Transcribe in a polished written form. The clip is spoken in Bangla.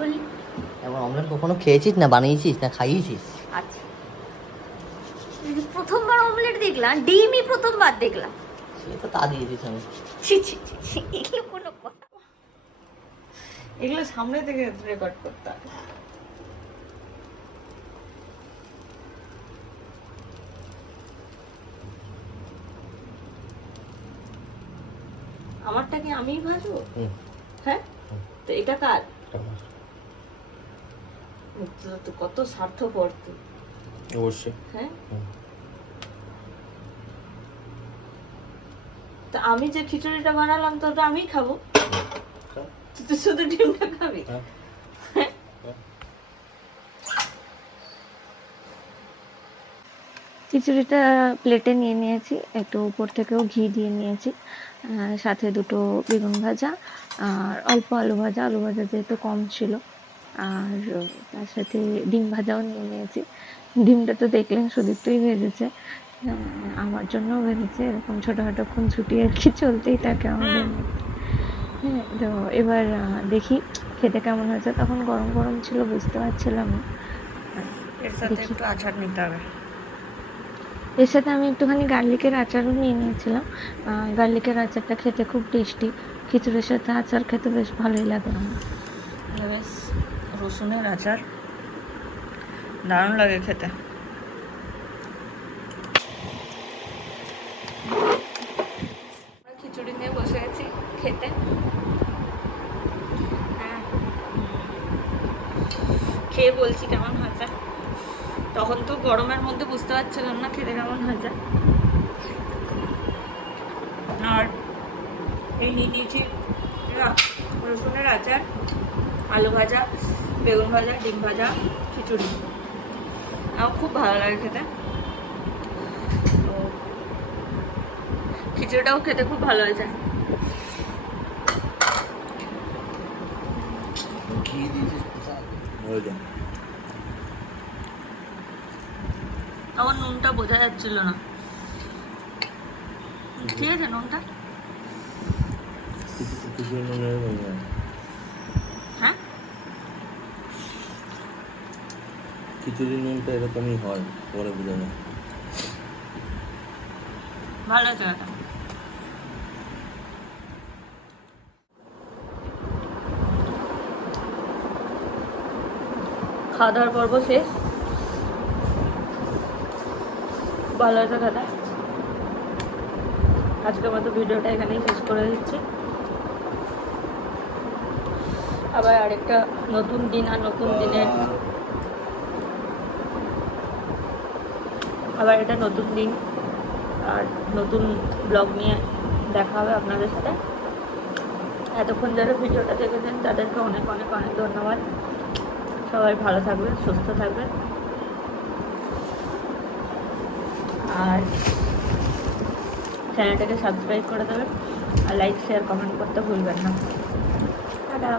বলি। এমন অমলেট কখনো খেয়েছিস না বানিয়েছিস না খাইয়েছিস? আচ্ছা, প্রথমবার অমলেট দেখলাম, ডিমই প্রথমবার দেখলাম। সে তো তা দিয়েছিস আমি। ছি ছি ছি ছি, এগুলো কোনো কথা? এগুলো সামনে থেকে রেকর্ড করতাম। আমারটা কি আমিই ভাজবো? হ্যাঁ, তো এটা কার? তো কত স্বার্থপর তুই। অবশ্যই। হ্যাঁ, তা আমি যে খিচুড়িটা বানালাম তো ওটা আমিই খাবো, তুই তো শুধু ডিমটা খাবি। খিচুড়িটা প্লেটে নিয়ে নিয়েছি, একটু উপর থেকেও ঘি দিয়ে নিয়েছি, সাথে দুটো বেগুন ভাজা আর অল্প আলু ভাজা, আলু ভাজা যেহেতু কম ছিল, আর তার সাথে ডিম ভাজাও নিয়ে নিয়েছি। ডিমটা তো দেখলেন সুদীপ্তই ভেজেছে, আমার জন্যও ভেজেছে। এরকম ছোটোখাটো খুনসুটি আর কি চলতেই থাকে আমাদের মধ্যে। হ্যাঁ, তো এবার দেখি খেতে কেমন হয়েছে। তখন গরম গরম ছিল, বুঝতে পারছিলাম না। এর সাথে একটু আচার নিতে হবে। এর সাথে আমি একটুখানি গার্লিকের আচারও নিয়ে নিয়েছিলাম। গার্লিকের আচারটা খেতে খুব টেস্টি, খিচুড়ির সাথে আচার খেতে বেশ ভালোই লাগে আমার। বেশ, রসুনের আচার দারুণ লাগে খেতে। খিচুড়ি নিয়ে বসে গেছি খেতে। হ্যাঁ, খেয়ে বলছি কেমন হয়েছে। তখন তো গরমের মধ্যে বুঝতে পারছিলাম না খেতে কেমন হয়েছে। আর এই নিয়ে নিয়েছি রসুনের আচার, আলু ভাজা, বেগুন ভাজা, ডিম ভাজা, খিচুড়ি। আমার খুব ভালো লাগে খেতে। তো খিচুড়িটাও খেতে খুব ভালো হয়েছে। তখন নুনটা বোঝা যাচ্ছিল না, ঠিক আছে নুনটা? হ্যাঁ, খিচুড়ি নুনটা এরকমই হয়, পরে বোঝা যায়। ভালো আছে এটা। খাওয়া দাওয়ার পর্ব শেষ। ভালো আছে দাদা। আজকের মতো ভিডিওটা এখানেই শেষ করে দিচ্ছি। আবার আরেকটা নতুন দিন আর নতুন দিনের আবার এটা নতুন দিন আর নতুন ব্লগ নিয়ে দেখা হবে আপনাদের সাথে। এতক্ষণ যারা ভিডিওটা দেখেছেন তাদেরকে অনেক অনেক অনেক ধন্যবাদ। সবাই ভালো থাকবেন, সুস্থ থাকবেন, আর চ্যানেলটাকে সাবস্ক্রাইব করে দেবেন, আর লাইক শেয়ার কমেন্ট করতে ভুলবেন না। টাটা।